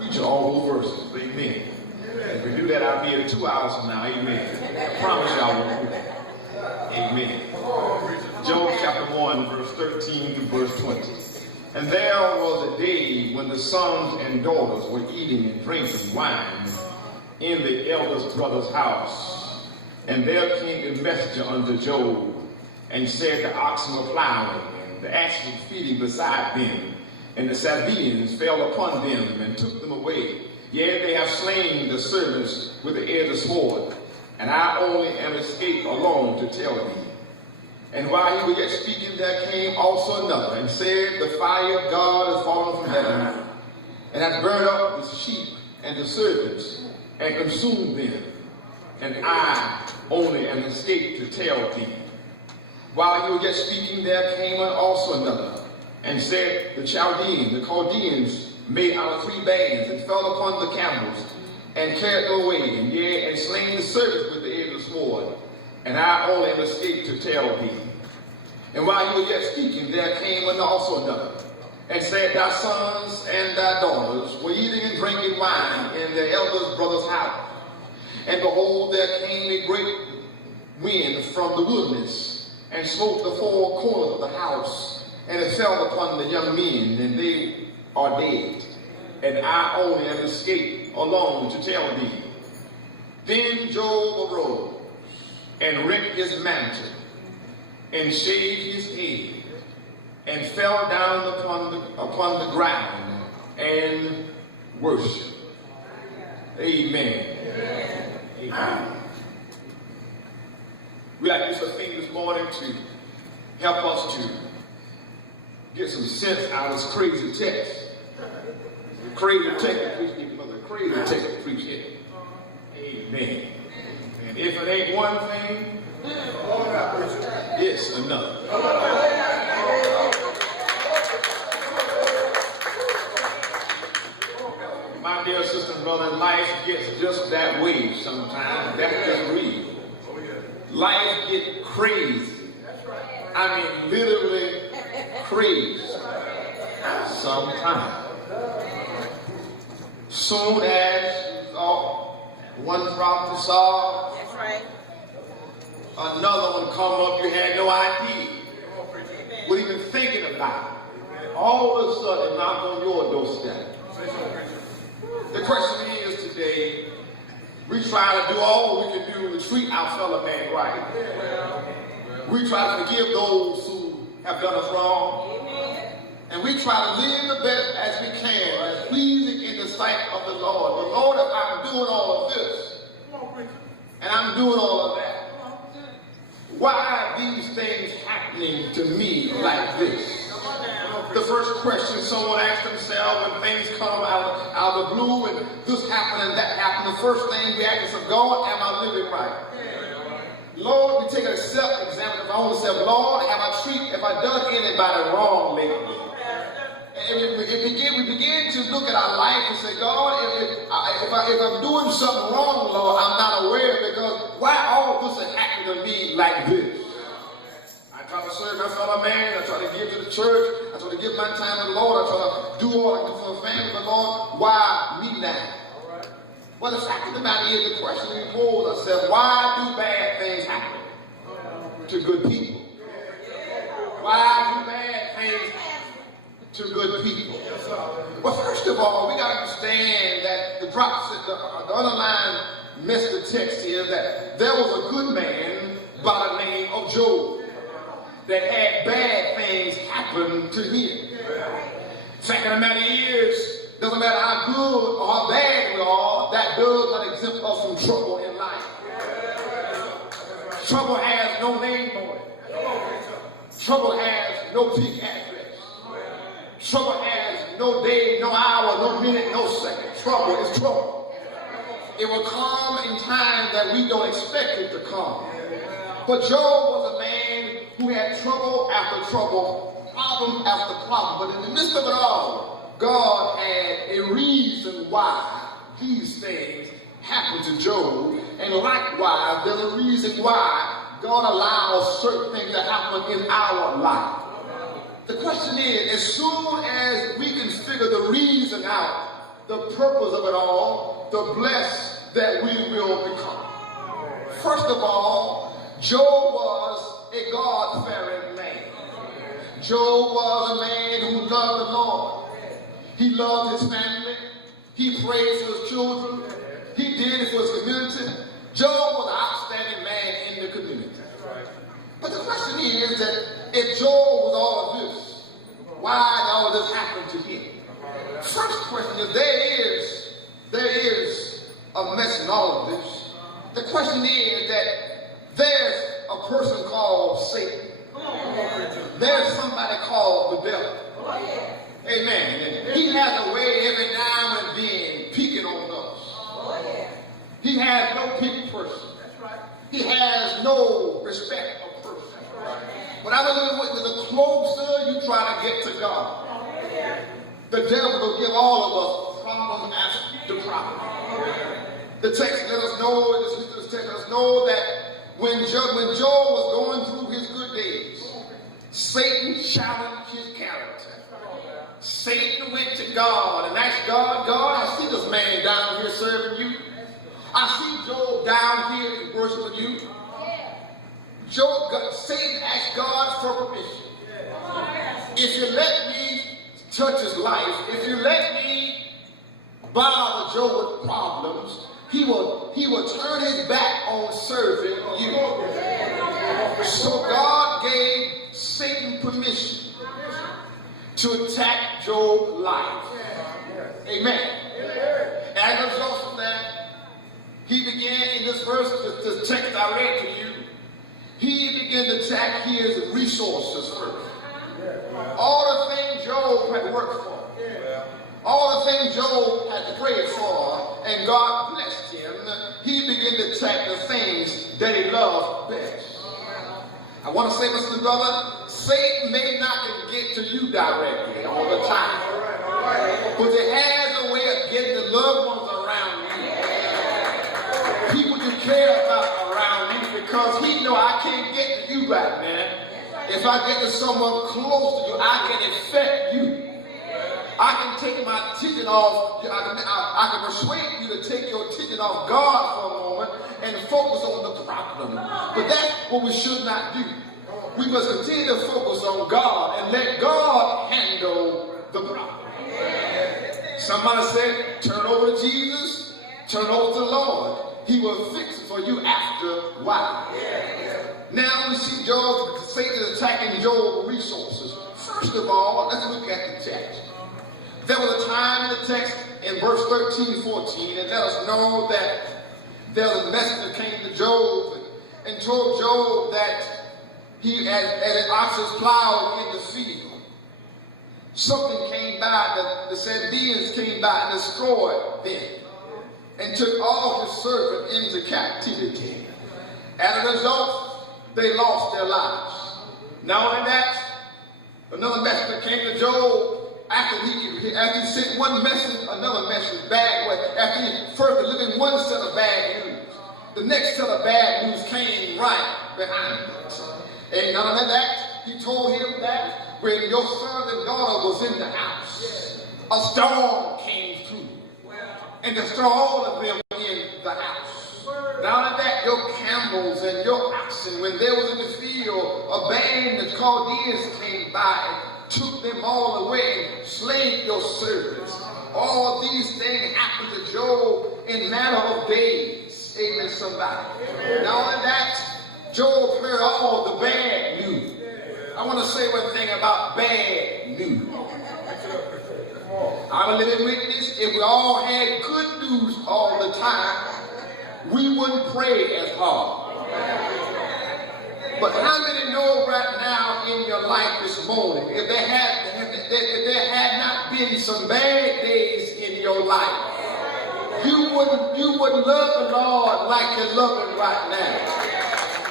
preaching all those verses. Amen. If we do that, I'll be here 2 hours from now. Amen. I promise you I won't do that. Amen. Job chapter 1, verse 13 to verse 20. And there was a day when the sons and daughters were eating and drinking wine in the eldest brother's house. And there came a messenger unto Job, and said, the oxen were plowing, and the asses were feeding beside them, and the Sabaeans fell upon them and took them away. Yea, they have slain the servants with the edge of sword, and I only am escaped alone to tell thee. And while he was yet speaking, there came also another, and said, the fire of God is fallen from heaven, and hath burned up the sheep and the servants, and consumed them. And I only am escaped to tell thee. While he was yet speaking, there came also another, and said, the Chaldeans made out of 3 bands, and fell upon the camels, and carried them away, and yea, and slain the servants with the edge of the sword. And I only am escaped to tell thee. And while he was yet speaking, there came also another, and said, thy sons and thy daughters were eating and drinking wine in their eldest brother's house. And behold, there came a great wind from the wilderness, and smote the 4 corners of the house, and it fell upon the young men, and they are dead. And I only am escaped alone to tell thee. Then Job arose, and rent his mantle, and shaved his head, and fell down upon the ground, and worshiped. Amen. Amen. Amen. We like to use a thing this morning to help us to get some sense out of this crazy text. Crazy text to preach it. Amen. And if it ain't one thing, it's another. My dear sister and brother, life gets just that way sometimes. That's just real. Life gets crazy. I mean, literally crazy. Sometimes. Soon as you thought one problem to solve, that's right, another one come up you had no idea what even thinking about it. All of a sudden knock on your doorstep. The question is today, we try to do all we can do to treat our fellow man right. We try to forgive those who have done us wrong. And we try to live the best as we can, as pleasing in the sight of the Lord. But Lord, if I'm doing all of this, and I'm doing all of that, why are these things happening to me like this? The first question someone asks themselves when things come out of the blue and this happened and that happened, the first thing we ask is, God, am I living right? Lord, we take a self-examine of our own self. Lord, have I done anybody wrong lately? And we begin to look at our life and say, God, if I'm doing something wrong, Lord, I'm not aware, because why all this is happening to me like this? I try to serve my fellow man. I try to give to the church. I try to give my time to the Lord. I try to do all I can for the family. But Lord, why me now? Well, the fact of the matter is, the question we pose ourselves, why do bad things happen to good people? Why do bad things happen to good people? Well, first of all, we got to understand that the underlying message of the text is that there was a good man by the name of Job that had bad things happen to him. Fact of the matter is, doesn't matter how good or how bad we are, that does not exempt us from trouble in life. Trouble has no name on it. Trouble has no peak address. Trouble has no day, no hour, no minute, no second. Trouble is trouble. It will come in time that we don't expect it to come. But Job was a man who had trouble after trouble, problem after problem. But in the midst of it all, God had a reason why these things happened to Job. And likewise, there's a reason why God allows certain things to happen in our life. The question is, as soon as we can figure the reason out, the purpose of it all, the blessed that we will become. First of all, Job was a God-fearing man. Job was a man who loved the Lord. He loved his family. He prayed for his children. He did it for his community. Job was an outstanding man in the community. But the question is that if Job was all of this, why did all of this happen to him? First question is, there is a mess in all of this. The question is that there's a person called Satan. There's somebody called the devil. Amen. And he has a way every now and then peeking on us. He has no pity person. He has no respect of person. But I believe that the closer you try to get to God, the devil will give all of us problem after problem. The text let us know, the text let us know that when Job was going through his good days, Satan challenged his character. Satan went to God and asked God, I see this man down here serving you. I see Job down here worshiping you. Satan asked God for permission. If you let me touch his life, if you let me bother Job with problems, he will turn his back on serving you. So God gave Satan permission to attack Job's life. Amen. As a result of that, he began in this verse, the text I read to you, he began to attack his resources first. All the things Job had worked for, all the things Job had prayed for, and God blessed him, he began to attack the things that he loved best. I want to say, Mr. Brother, Satan may not get to you directly all the time, but it has a way of getting the loved ones around you, people you care about around you, because he know I can't get to you right now. If I get to someone close to you, I can affect you. I can take my attention off, I can persuade you to take your attention off God for a moment and focus on the problem. But that's what we should not do. We must continue to focus on God and let God handle the problem. Somebody said, turn over to Jesus, turn over to the Lord. He will fix it for you after a while. Now we see Satan attacking Job's resources. First of all, let's look at the text. There was a time in the text in verse 13, 14, and let us know that there was a messenger came to Job and told Job that he, as an ox's plowed in the field, something came by, the Sabaeans came by and destroyed them and took all his servants into captivity. As a result, they lost their lives. Not only that, another messenger came to Job. After he sent one message, another message bad. After he first delivered one set of bad news, the next set of bad news came right behind it. And not only that, he told him that when your son and daughter was in the house, a storm came through and destroyed all of them in the house. Not only that, your camels and your oxen, when they was in the field, a band of Chaldeans came by, took them all away, slayed your servants. All these things happened to Job in matter of days. Amen, somebody. Amen. Not only that, Job heard all the bad news. I want to say one thing about bad news. I'm a living witness. If we all had good news all the time, we wouldn't pray as hard. But how many know right now in your life this morning, if there had not been some bad days in your life, you wouldn't love the Lord like you love him right now.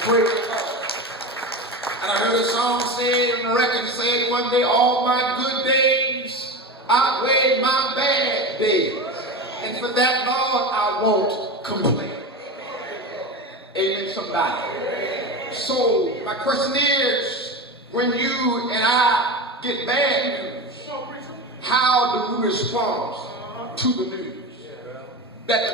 Praise God. And I heard a song said, and the record said one day, all my good days outweigh my bad days. And for that, Lord, I won't complain. Amen, somebody. So my question is, when you and I get bad news, how do we respond? to the news that the